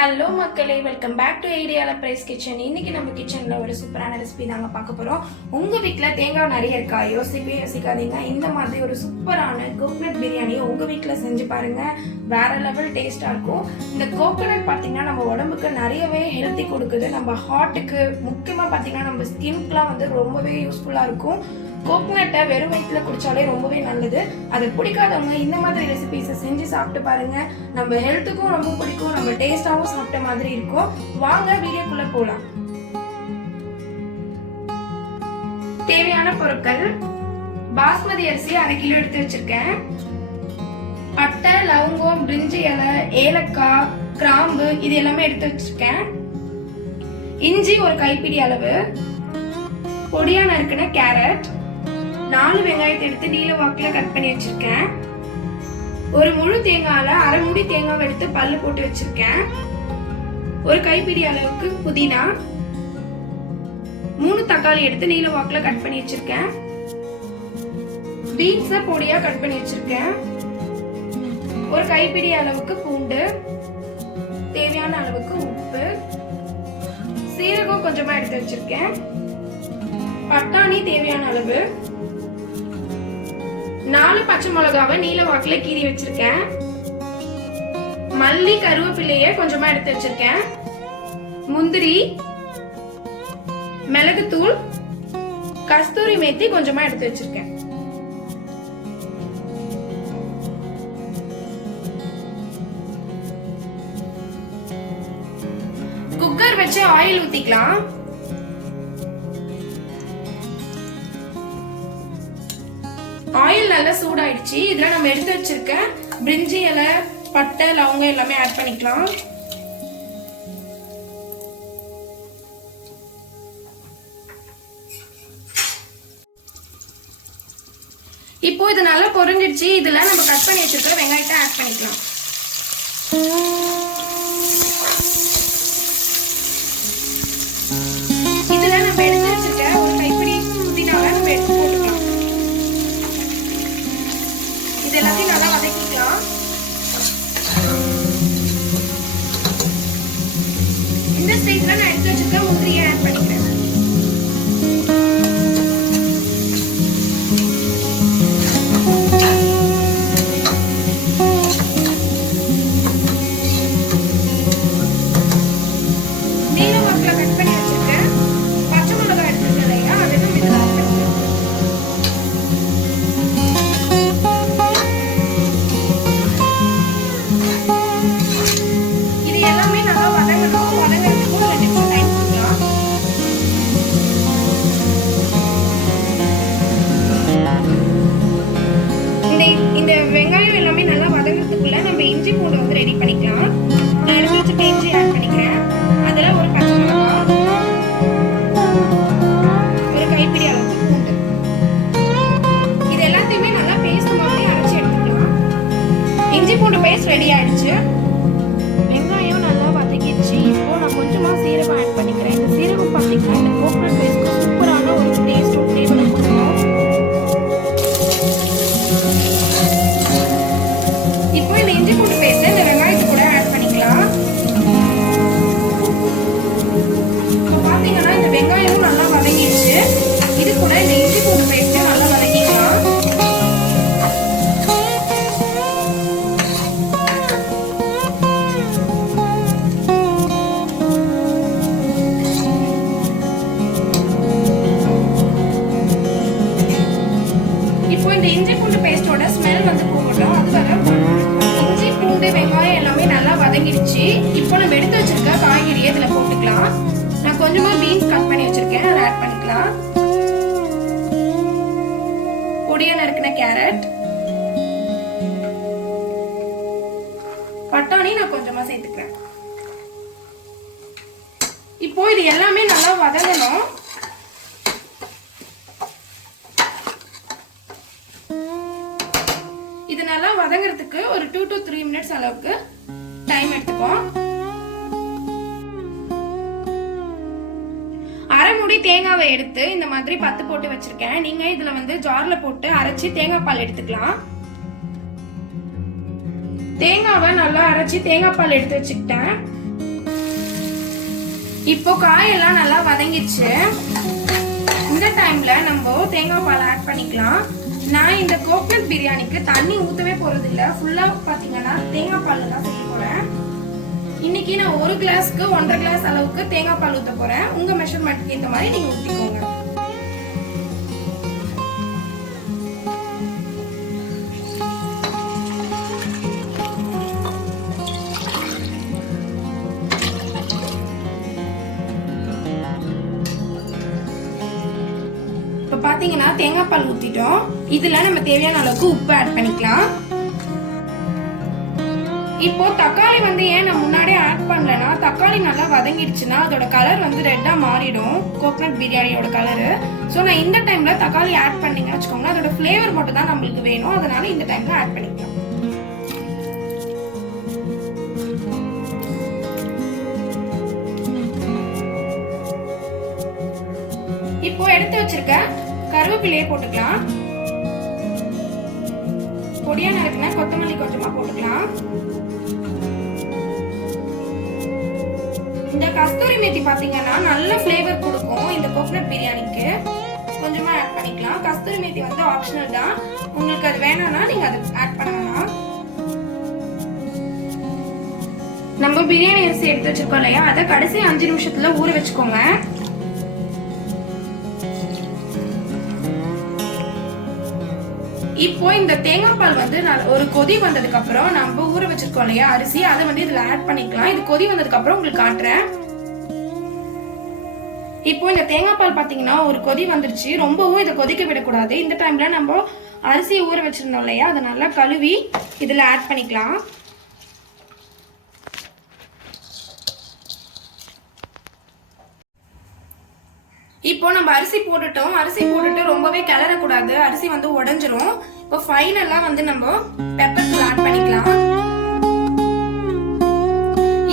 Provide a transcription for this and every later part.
Hello மக்களே, welcome back to ஐடியால price kitchen. இன்னைக்கு நம்ம கிச்சன்ல ஒரு சூப்பரான ரெசிபி தாங்க பார்க்க போறோம். உங்க வீட்ல தேங்காய் நிறைய இருக்கா? யோசிக்காதீங்க. இந்த மாதிரி ஒரு சூப்பரான கோகனட் பிரியாணி உங்க வீட்ல செஞ்சு பாருங்க. வேற லெவல் டேஸ்டா இருக்கும். இந்த கோகனட் பாத்தீங்கன்னா நம்ம உடம்புக்கு நிறையவே ஹெல்த்தி கொடுக்குது. நம்ம ஹார்ட்டுக்கு, முக்கியமா பாத்தீங்கன்னா நம்ம ஸ்கின்க்குலாம் ரொம்பவே யூஸ்ஃபுல்லா இருக்கும். கோகனட்டை வெறும் வயிற்றுல குடிச்சாலே ரொம்பவே நல்லது. அதை பிடிக்காதவங்க இந்த மாதிரி ரெசிபிஸை செஞ்சு சாப்பிட்டு பாருங்க. நம்ம ஹெல்த்துக்கும் ரொம்ப பிடிக்கும், நம்ம டேஸ்டாவும் சாப்பிட்ட மாதிரி இருக்கும். வாங்க வீடியோக்குள்ள போலாம். தேவையான பொருட்கள்: பாஸ்மதி அரிசி 1/2 கிலோ எடுத்து வச்சிருக்கேன். பட்டை, லவங்கம், பிரிஞ்சி இலை, ஏலக்காய், கிராம்பு இது எல்லாமே எடுத்து வச்சிருக்கேன். இஞ்சி ஒரு கைப்பிடி அளவு, பொடியா நறுக்கின கேரட், 4 வெங்காயத்தை எடுத்து நீல வாக்கில் கட் பண்ணி வச்சிருக்கேன். ஒரு முழு தேங்காயில 1/2 மூடி தேங்காய் எடுத்து பல்லு போட்டு வச்சிருக்கேன். ஒரு கைப்பிடி அளவுக்கு புதினா, 3 தக்காளி எடுத்து நீல வாக்கில் கட் பண்ணி வச்சிருக்கேன். பீன்ஸை பொடியா கட் பண்ணி வச்சிருக்கேன். ஒரு கைப்பிடி அளவுக்கு பூண்டு, தேவையான அளவுக்கு உப்பு, சீரகம் கொஞ்சமா எடுத்து வச்சிருக்கேன். பட்டாணி தேவையான அளவு, 4 பச்சை மிளகாவை நீல வாக்குல கீறி வச்சிருக்கேன். மல்லி, கருவேப்பிலைய கொஞ்சமா எடுத்து வச்சிருக்கேன். முந்திரி, மிளகுத்தூள், கஸ்தூரி மேத்தி கொஞ்சமா எடுத்து வச்சிருக்கேன். குக்கர் வச்சு ஆயில் ஊத்திக்கலாம். ஆயில் நல்லா சூடாயிடுச்சு. இதுல நம்ம எடுத்து வச்சிருக்க பிரிஞ்சி இலை, பட்டை, லவங்கம் எல்லாமே ஆட் பண்ணிக்கலாம். இப்போ இது நல்லா பொரிஞ்சிடுச்சு. இதுல நம்ம கட் பண்ணி வச்சிருக்க வெங்காயத்தை ஆட் பண்ணிக்கலாம். இதுல நம்ம எடுத்து வச்சிருக்க ஒரு கைப்பிடி புதினாவை நம்ம எடுத்து போட்டுக்கலாம். இது எல்லாத்தையும் நல்லா வதக்கிக்கலாம். இந்த ஸ்டேஜ்ல நான் எடுத்து வச்சிருக்க முந்திரியை ஆட் பண்ணிக்கிறேன். நீல வாக்குல கட் பண்ணி வச்சிருக்கேன் பச்சை மிளகாய் எடுத்துருக்கேன் இல்லையா, அதை நம்ம இதுல ஆட் பண்ணிக்கலாம். இது எல்லாமே நல்லா வதங்கணும். வதங்கிறதுக்கு ஒரு 2 நிமிஷம் டைம் கொடுக்கலாம். இந்த வெங்காயம் எல்லாமே நல்லா வதங்கிறதுக்குள்ள நம்ம இஞ்சி பூண்டு ரெடி பண்ணிக்கலாம். நான் எடுத்து வச்சுட்டு இஞ்சி ஆட் பண்ணிக்கிறேன். அதுல ஒரு பச்சை மிளகாய், ஒரு கைப்பிடி அளவுக்கு பூண்டு, இது எல்லாத்தையுமே நல்லா பேஸ்ட் மாதிரி அரைச்சி எடுத்துக்கலாம். இஞ்சி பூண்டு பேஸ்ட் ரெடி ஆயிடுச்சு. வெங்காயம் நல்லா வதக்கிடுச்சு. இப்போ நான் கொஞ்சமா சீரகம் ஆட் பண்ணிக்கிறேன். இந்த சீரகம் பார்த்தீங்கன்னா இந்த கோகனட் பேஸ்ட்க்கு சூப்பரான ஒரு டேஸ்டும் ஃப்ளேவரும் கொடுக்கும். இப்போ இந்த இஞ்சி பூண்டு பேஸ்ட் இந்த வெங்காயத்து கூட ஆட் பண்ணிக்கலாம். இப்போ பார்த்தீங்கன்னா இந்த வெங்காயமும் நல்லா வதங்கிடுச்சு. இது கூட இந்த இஞ்சி பூண்டு பேஸ்ட்டை நல்லா வதக்கிக்கலாம். இப்போ இந்த இஞ்சி பூண்டு பேஸ்டோட ஸ்மெல் போகட்டும். அது வர இஞ்சி பூண்டு வெங்காயம் எல்லாமே நல்லா வதங்கிடுச்சு. இப்போ நம்ம எடுத்து வச்சிருக்க காய்கறியை இதுல போட்டுக்கலாம். நான் கொஞ்சமா பீன்ஸ் கட் பண்ணி வச்சிருக்கேன், அதை ஆட் பண்ணிக்கலாம். பொடியா நறுக்கின கேரட், பட்டாணி நான் கொஞ்சமா சேர்த்துக்கிறேன். இப்போ இது எல்லாமே நல்லா வதங்கணும். இது நல்லா வதங்கிறதுக்கு ஒரு 2 to 3 மினிட்ஸ் அளவுக்கு டைம் எடுத்துக்கும். 1/2 மூடி தேங்காவை எடுத்து இந்த மாதிரி பத்து போட்டு வச்சிருக்கேன். நீங்க இதுல ஜார்ல போட்டு அரைச்சி தேங்காய் பால் எடுத்துக்கலாம். தேங்காவை நல்லா அரைச்சி தேங்காய் பால் எடுத்து வச்சுக்கிட்டேன். இப்போ காயெல்லாம் நல்லா வதங்கிடுச்சு. இந்த டைம்ல நம்ம தேங்காய் பால் ஆட் பண்ணிக்கலாம். நான் இந்த கோகனட் பிரியாணிக்கு தண்ணி ஊத்தவே போறது இல்ல, ஃபுல்லா பாத்தீங்கன்னா தேங்காய் பால் தான் செய்ய போறேன். இன்னைக்கு நான் 1 கிளாஸ்க்கு 1.5 கிளாஸ் அளவுக்கு தேங்காய் பால் ஊத்த போறேன். உங்க மெஷர்மெண்ட்க்கு இந்த மாதிரி நீங்க ஊத்திக்கோங்க. இப்ப பாத்தீங்கன்னா தேங்காய் பால் ஊத்திட்டோம். இதுல நம்ம தேவையான அளவுக்கு உப்பு ஆட் பண்ணிக்கலாம். இப்போ தக்காளி வந்து ஏன் நான் முன்னாடியே ஆட் பண்ணலன்னா, தக்காளி நல்லா வதங்கிடுச்சுன்னா அதோட கலர் வந்து ரெட்டா மாறிடும், கோகனட் பிரியாணியோட கலரு. ஸோ நான் இந்த டைம்ல தக்காளி ஆட் பண்ணீங்கன்னு வச்சுக்கோங்களேன், அதோட ஃபிளேவர் மட்டும் தான் நம்மளுக்கு வேணும். அதனால இந்த டைம்ல ஆட் பண்ணிக்கலாம். இப்போ எடுத்து வச்சிருக்க கருவேப்பிலையை போட்டுக்கலாம். பொடியா நறுக்குன கொத்தமல்லி கொஞ்சமா போட்டுக்கலாம். இந்த கஸ்தூரி மேத்தி பாத்தீங்கன்னா நல்ல ஃபிளேவர் கொடுக்கும் இந்த கோகனட் பிரியாணிக்கு. கொஞ்சமா ஆட் பண்ணிக்கலாம். கஸ்தூரி மேத்தி வந்து ஆப்ஷனல் தான், உங்களுக்கு அது வேணாம்னா நீங்க அதை ஆட் பண்ணலாம். நம்ம பிரியாணி அரிசி எடுத்து வச்சிருக்கோம் இல்லையா, அதை கடைசி 5 நிமிஷத்துல ஊற வச்சுக்கோங்க. இப்போ இந்த தேங்காய் பால் வந்து ஒரு கொதி வந்ததுக்கு அப்புறம் நம்ம ஊற வச்சிருக்கோம் இல்லையா அரிசி, அதை வந்து இதுல ஆட் பண்ணிக்கலாம். இது கொதி வந்ததுக்கு அப்புறம் உங்களுக்கு காட்டுறேன். இப்போ இந்த தேங்காய் பால் பாத்தீங்கன்னா ஒரு கொதி வந்துருச்சு. ரொம்பவும் இதை கொதிக்க விடக்கூடாது. இந்த டைம்ல நம்ம அரிசியை ஊற வச்சிருந்தோம் இல்லையா, அதை நல்லா கழுவி இதுல ஆட் பண்ணிக்கலாம். இப்போ நம்ம அரிசி போட்டுட்டோம். அரிசி போட்டுட்டு ரொம்பவே கிளறக்கூடாது, அரிசி வந்து உடைஞ்சிரும். இப்போ ஃபைனலா வந்து நம்ம பெப்பர் தூள் ஆட் பண்ணிக்கலாம்.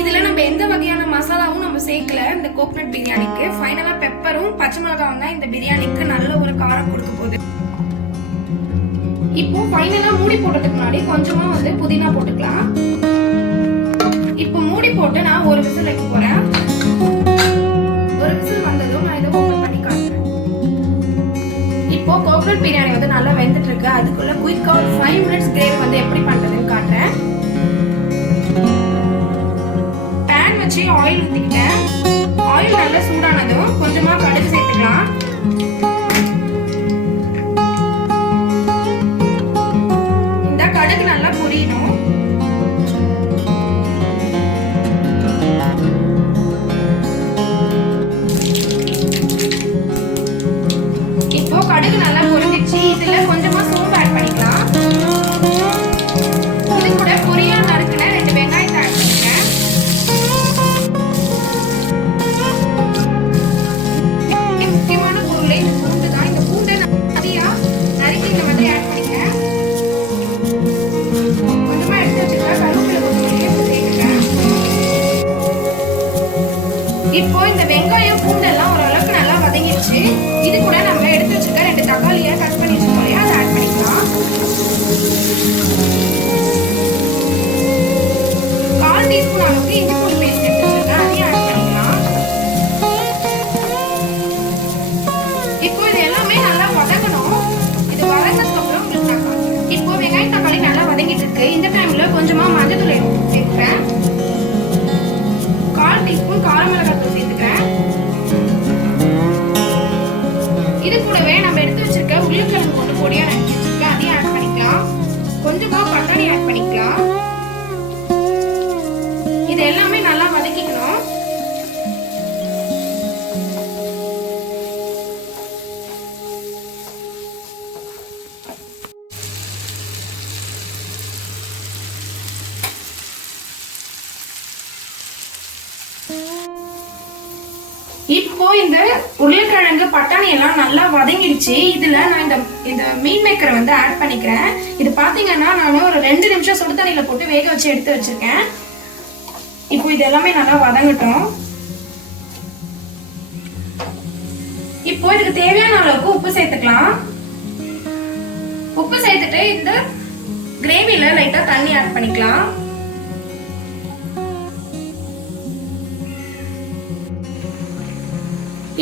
இதுல நம்ம எந்த வகையான மசாலாவும் நம்ம சேர்க்கல இந்த கோகனட் பிரியாணிக்கு. ஃபைனலா பெப்பரும் பச்சை மிளகாவும் தான் இந்த பிரியாணிக்கு நல்ல ஒரு காரம் கொடுக்க போகுது. இப்போ ஃபைனலா மூடி போடுறதுக்கு முன்னாடி கொஞ்சமா வந்து புதினா போட்டுக்கலாம். இப்போ மூடி போட்டு நான் ஒரு விசில் வைக்க போறேன். ஒரு விசில் வந்ததும் நான் இதை ஓபன் பண்ணி காட்டுறேன். இப்போ கோகனட் பிரியாணி வந்து நல்லா வெந்துட்டு இருக்கு. அதுக்குள்ள குயிக்கா ஒரு 5 மினிட்ஸ் கிரேவி வந்து எப்படி பண்றதுன்னு காட்டுறேன். பேன் வச்சு ஆயில் ஊத்திக்கிட்டேன். ஆயில் நல்லா சூடானதும் கொஞ்சமா கடுகு சேர்த்துக்கலாம். இந்த கடுகு நல்லா பொரியணும். கடுகு நல்லா பொரிஞ்சிச்சு. இதுல கொஞ்சமா சோம்பு ஆட் பண்ணிக்கலாம். இது கூட பொரியா நறுக்குன 2 வெங்காயத்தை ஆட் பண்ணிக்கிறேன். முக்கியமான பொருளே இந்த பூண்டு தான். இந்த பூண்டை நிறையா நறுக்கி இந்த மாதிரி ஆட் பண்ணிக்கிறேன். கொஞ்சமா எடுத்து வச்சுக்கலாம். கருவேப்பிலை கொத்தமல்லியை சேர்த்துக்கிறேன். இப்போ இந்த வெங்காயம் பூண்டெல்லாம் ஓரளவுக்கு நல்லா வதங்கிடுச்சு. இது கூட நம்ம எடுத்து வச்சிருக்க 2 தக்காளியை கட் பண்ணி வச்சிருக்கோம் இல்லையா, அதை ஆட் பண்ணிக்கலாம். 1/4 டீஸ்பூன் அளவுக்கு இஞ்சி பூண்டு பேஸ்ட் எடுத்து வச்சிருக்கேன், அதையும் ஆட் பண்ணிக்கலாம். இப்போ இது எல்லாமே நல்லா வதங்கணும். இது வதங்கினதுக்கு அப்புறம் உங்களுக்கு நான் காட்டுறேன். இப்போ வெங்காயம் தக்காளி நல்லா வதங்கிட்டு இருக்கு. இந்த டைம்ல கொஞ்சமா மஞ்சள் தூள் சேர்த்துக்கிறேன். 1/4 டீஸ்பூன் கார மிளகாய் தூள் சேர்த்துக்கிறேன். இது கூடவே நம்ம எடுத்து வச்சிருக்க உருளைக்கிழங்கு ஒன்று பொடியா நறுக்கி வச்சிருக்கேன், அதையும் ஆட் பண்ணிக்கலாம். கொஞ்சமா பட்டாணி ஆட் பண்ணிக்கலாம். இது எல்லாமே நல்லா வதக்கிக்கணும். இப்போ இந்த உருளைக்கிழங்கு பட்டாணி எல்லாம் நல்லா வதங்கிடுச்சு. இதுல நான் இந்த மீன் மேக்கரை வந்து ஆட் பண்ணிக்கிறேன். இது பாத்தீங்கன்னா நான் ஒரு 2 நிமிஷம் சுடு தண்ணியில போட்டு வேக வச்சு எடுத்து வச்சிருக்கேன். இப்போ இது எல்லாமே நல்லா வதங்கட்டும். இப்போ இதுக்கு தேவையான அளவுக்கு உப்பு சேர்த்துக்கலாம். உப்பு சேர்த்துட்டு இந்த கிரேவில லைட்டா தண்ணி ஆட் பண்ணிக்கலாம்.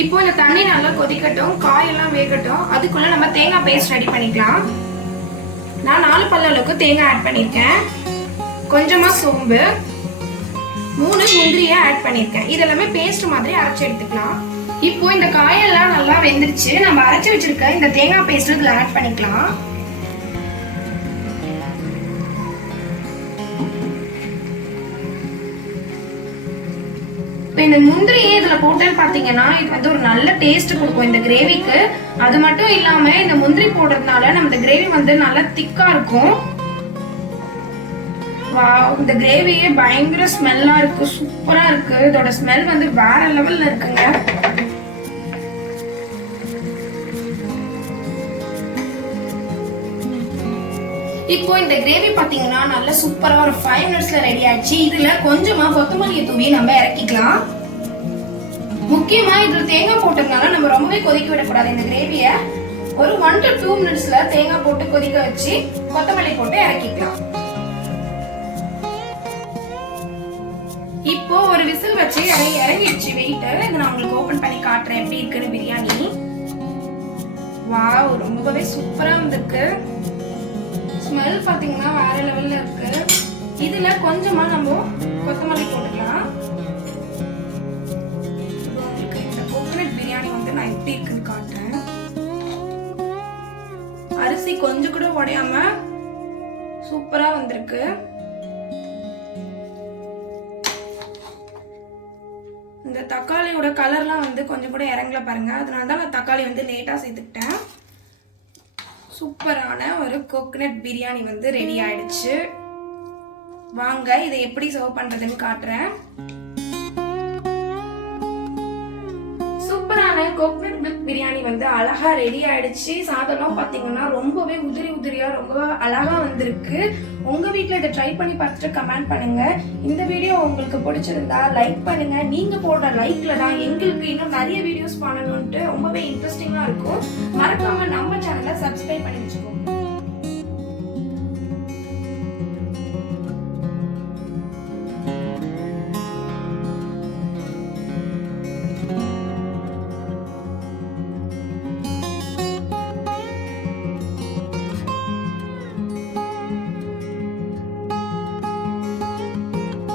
இப்போ இந்த தண்ணி நல்லா கொதிக்கட்டும், காயெல்லாம் வேகட்டும். அதுக்குள்ள நம்ம தேங்காய் பேஸ்ட் ரெடி பண்ணிக்கலாம். நான் 4 பல் அளவுக்கு தேங்காய் ஆட் பண்ணியிருக்கேன். கொஞ்சமா சோம்பு, 3 முந்திரியை ஆட் பண்ணியிருக்கேன். இதெல்லாமே பேஸ்ட் மாதிரி அரைச்சி எடுத்துக்கலாம். இப்போ இந்த காயெல்லாம் நல்லா வெந்துருச்சு. நம்ம அரைச்சி வச்சிருக்க இந்த தேங்காய் பேஸ்ட் இதுல ஆட் பண்ணிக்கலாம். இப்போ இந்த முந்திரியை இதுல போட்டு பாத்தீங்கன்னா இது வந்து ஒரு நல்ல டேஸ்ட் கொடுக்கும் இந்த கிரேவிக்கு. அது மட்டும் இல்லாம இந்த முந்திரி போடுறதுனால நம்ம இந்த கிரேவி வந்து நல்லா திக்கா இருக்கும். வாவ், இந்த கிரேவியே பயங்கர ஸ்மெல்லா இருக்கு, சூப்பரா இருக்கு. இதோட ஸ்மெல் வந்து வேற லெவல்ல இருக்குங்க. இப்போ இந்த கிரேவி பாத்தீங்கன்னா நல்ல சூப்பரா ஒரு 5 மினிட்ஸ்ல ரெடி ஆயிடுச்சு. இதுல கொஞ்சமா கொத்தமல்லியை தூவி நம்ம இறக்கிக்கலாம். முக்கியமா இதுல தேங்காய் போட்டதுனால நம்ம ரொம்பவே கொதிக்க விடக்கூடாது. இந்த கிரேவிய ஒரு 1 to 2 மினிட்ஸ்ல தேங்காய் போட்டு கொதிக்க வச்சு கொத்தமல்லி போட்டு இறக்கிக்கலாம். இப்போ ஒரு விசில் வச்சு இறங்கிடுச்சு வெயிட். இதை நான் உங்களுக்கு ஓபன் பண்ணி காட்டுறேன் எப்படி இருக்குன்னு பிரியாணி. வாவ், ரொம்பவே சூப்பரா வந்திருக்கு. ஸ்மெல் பாத்தீங்கன்னா வேற லெவல்ல இருக்கு. இதுல கொஞ்சமா நம்ம கொத்தமல்லி போட்டுக்கலாம். உங்களுக்கு இந்த கோகனட் பிரியாணி வந்து நான் எப்படி இருக்குன்னு காட்டுறேன். அரிசி கொஞ்சம் கூட உடையாம சூப்பரா வந்திருக்கு. இந்த தக்காளியோட கலர்லாம் வந்து கொஞ்சம் கூட இறங்கல பாருங்க. அதனால தான் நான் தக்காளி வந்து லேட்டா சேர்த்துக்கிட்டேன். சூப்பரான ஒரு கோகனட் பிரியாணி வந்து ரெடி ஆயிடுச்சு. வாங்க இதை எப்படி சர்வ் பண்றதுன்னு காட்டுறேன். சூப்பரான கோகனட் மில்க் பிரியாணி வந்து அழகா ரெடி ஆயிடுச்சு. சாதம்லாம் பாத்தீங்கன்னா ரொம்பவே உதிரி உதிரியா ரொம்ப அழகா வந்திருக்கு. உங்க வீட்டுல இதை ட்ரை பண்ணி பார்த்துட்டு கமெண்ட் பண்ணுங்க. இந்த வீடியோ உங்களுக்கு பிடிச்சிருந்தா லைக் பண்ணுங்க. நீங்க போடுற லைக்ல தான் எங்களுக்கு இன்னும் நிறைய வீடியோஸ் பண்ணணும்ட்டு ரொம்பவே இன்ட்ரெஸ்டிங்கா இருக்கும். மறக்காம நம்ம சேனலை சப்ஸ்கிரைப் பண்ணி வச்சுக்கோங்க.